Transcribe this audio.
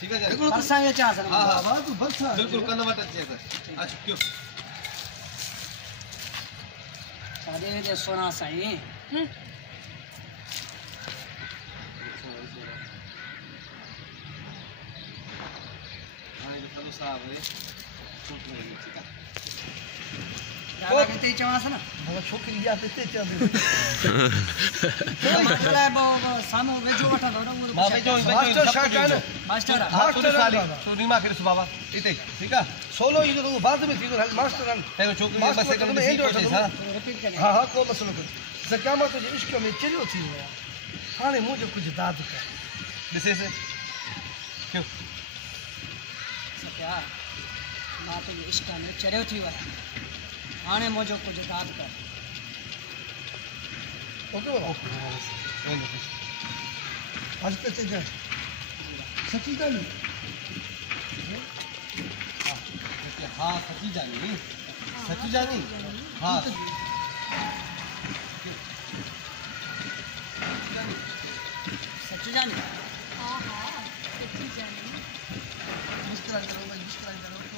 ठीक है बिल्कुल परसा ये चाह सर हां तू बरसा बिल्कुल कन वट अचे सर अच्छा क्यों सारे दे सोना साईं हां ये चलो साहब है छोकरी ठीक है दादा के ते चवास ना वो छोकरी या ते चंद मास्टर है वो सामो वेजो वठा दो वो मास्टर शाट है ना मास्टर मास्टर साली तो नीमा के बाबा इते ठीक है सोलो ये तो बाद में थी तो मास्टर है ते छोकरी बस एक में एंड हो रिपीट करने हां हां को मसलो को ज़कामत जे इश्क में चलियो थी विया हाने मुझे कुछ दाद कर दिस इज क्यों सत्या मां तो इश्क में चरियो थी वया हाने मुझे कुछ दाद कर ओके आज पे से जा सच्ची गाली हां सच्ची जानी हां सच्ची जानी हाँ हाँ सच्ची जानी मुस्कुरा करो भाई मुस्कुरा करो